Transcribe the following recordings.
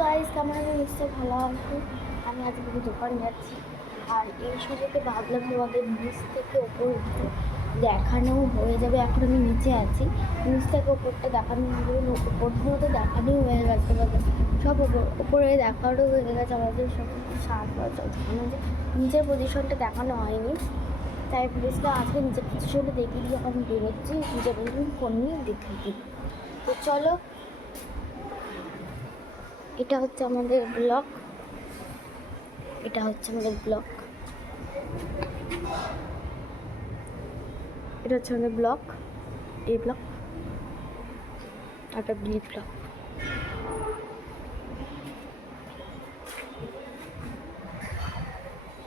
Guys, আমার নিশ্চয়ই ভালো আছে। আমি আজ একটু দোকান যাচ্ছি, আর এই সময়তে ভাবলাম তোমাদের নিচ থেকে ওপর উঠতে দেখানো হয়ে যাবে। এখন আমি নিচে আছি, নিচ থেকে ওপরটা দেখানো হবে। ওপরগুলো তো দেখানোই হয়ে গেছে, আমাদের সব ওপরে দেখানো হয়ে গেছে। আমাদের সব 7 বছর দেখানো হয়েছে, নিচের পজিশনটা দেখানো হয়নি। তাই ভেবেছিলাম আজকে নিচের পজিশনটা দেখিয়ে দিয়ে আমি বেরোচ্ছি, নিচের পজিশন ফোন নিয়ে দেখিয়ে দিই। তো চলো, এটা হচ্ছে আমাদের ব্লক, এটা হচ্ছে আমাদের ব্লক, এটা হচ্ছে আমাদের ব্লক, এ ব্লক, একটা বি ব্লক।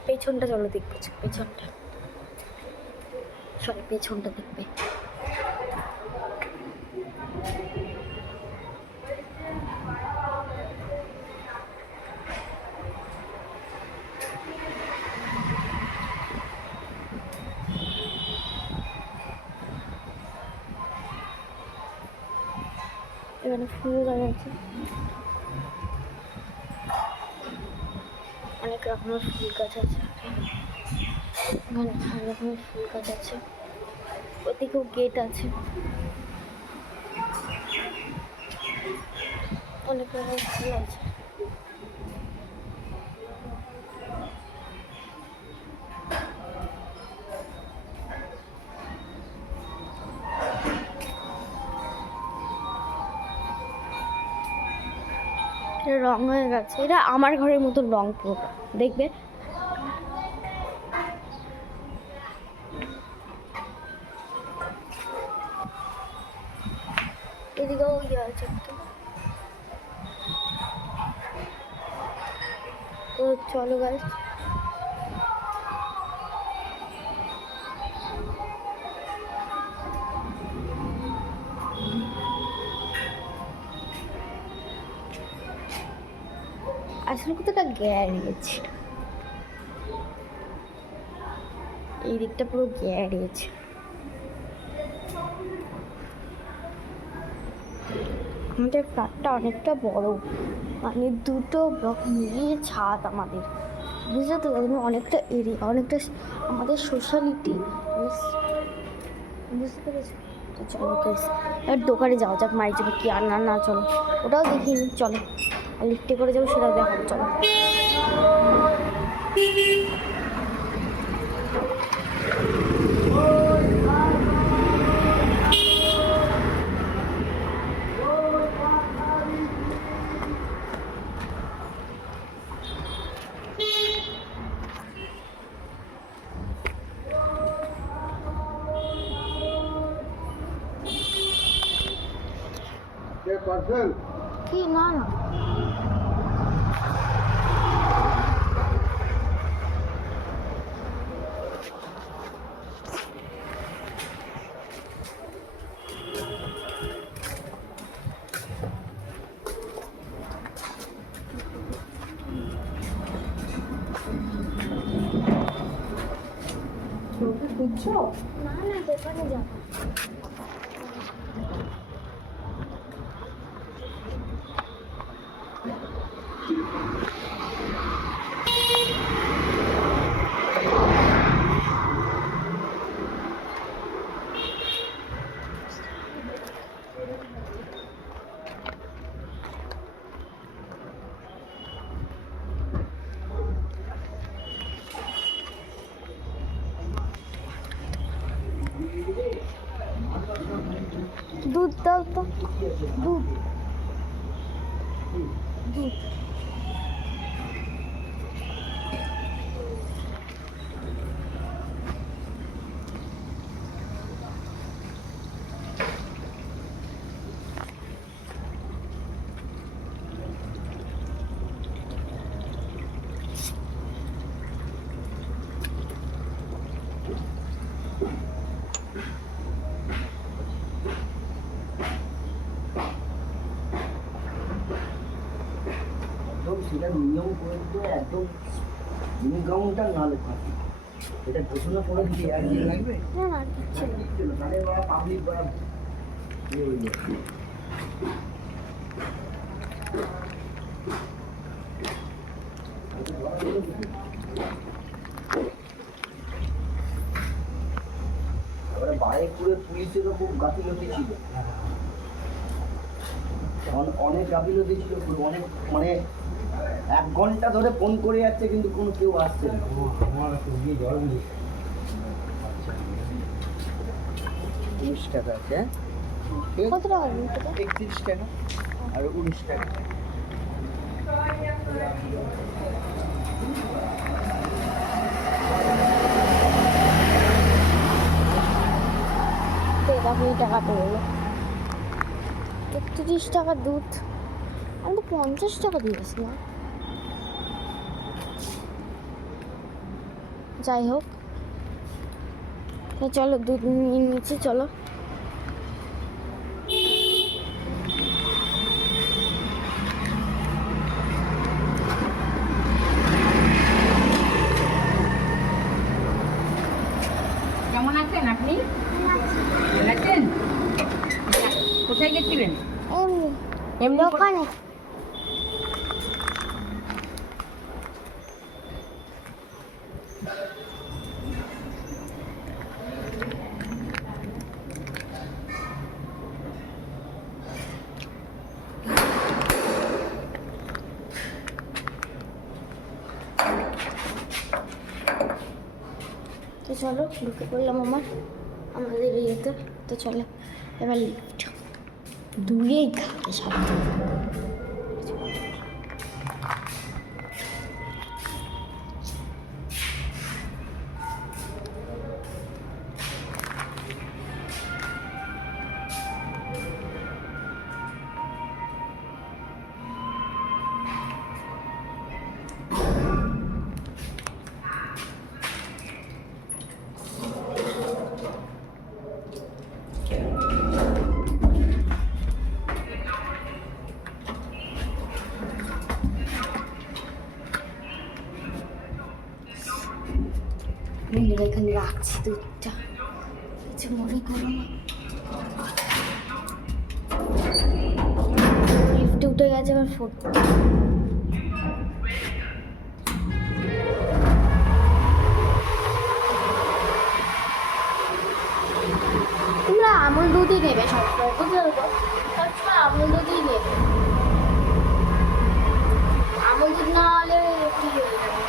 পেছনটা চলো দেখবো, পেছনটা সরি পেছনটা দেখবে। এখানে ফুল গাছ আছে, অনেক রকমের ফুল গাছ আছে, এখানে অনেক রকমের ফুল গাছ আছে, ওদিকেও গেট আছে, অনেক রকমের ফুল আছে। এটা রং হয়ে গেছে, এটা আমার ঘরের মতো রং পুরো দেখবে। এদিকেও ইয়ে আছে একটা। তো চলো গাইস, আসলে কোথাটা গ্যারেজ, এই দিকটা পুরো গ্যারেজ। আমাদের ফ্ল্যাটটা অনেকটা বড়, মানে দুটো ব্লক মিলিয়ে ছাদ আমাদের, বুঝলে তো? অনেকটা এরিয়া, অনেকটা আমাদের সোশ্যালিটি, বুঝতে পেরেছো? তো চলো গাইস, এবার দোকানে যাও যাক, মায়ের যাবে কি আর না চলো, ওটাও দেখিনি। চলো লিফটে করে যাবো, সেটাও দেখাবো, চলো। কি না না বুঝছো? না না, দোকানে যাবো। দুধ দাও তো, দুধ দুধ। সেটা নিয়ম করে দিতে একদম মিনিমামটা না লেখা, এটা ঘোষণা করে দিতে আর কি লাগবে না না, দিচ্ছে না। তাহলে পাবলিক ইয়ে হয়ে যাবে। এবারে বারেপুরে পুলিশেরও খুব গাফিলতি ছিল, অনেক গাফিলতি ছিল, অনেক মানে 1 ঘন্টা ধরে ফোন করে যাচ্ছে কিন্তু কোনো কেউ আসছে না। আমার গিয়ে জল নিয়ে 19 টাকা আছে, কত টাকা দিন তোকে? 31 টাকা আর 19 টাকা। এটা 20 টাকা পড়লো। 31 টাকা দুধ, আমি তো 50 টাকা দিয়েছিলাম। যাই হোক, তো চলো দুধ নিয়ে নিচ্ছি, চলো। কেমন আছেন আপনি? ভালো আছেন? কোথায় গেছিলেন? এমনি দোকানে। তো চলো, ঢুকে পড়লাম আমাদের ইয়েতে। তো চলো এবার লিফট দূরেই থাকে সব। এখানে রাখছি দুধটা, কিছু মনে করো না। লিফটে উঠে গেছে, এবার ফোন। তোমরা আমুল দুধই নেবে সবসময়, বুঝলে তো? সবসময় আমুল দুধই নেবে। আমুল দুধ না হলে কি হয়ে যাবে?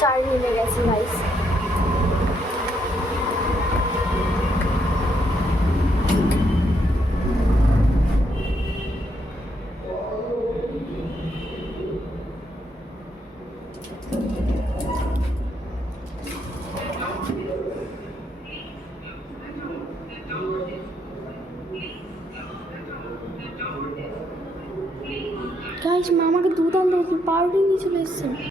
চার মিলে গেছে গাইস। গাইস, মা আমাকে দুধ আনতে পাউডার নিয়ে চলে এসেছে।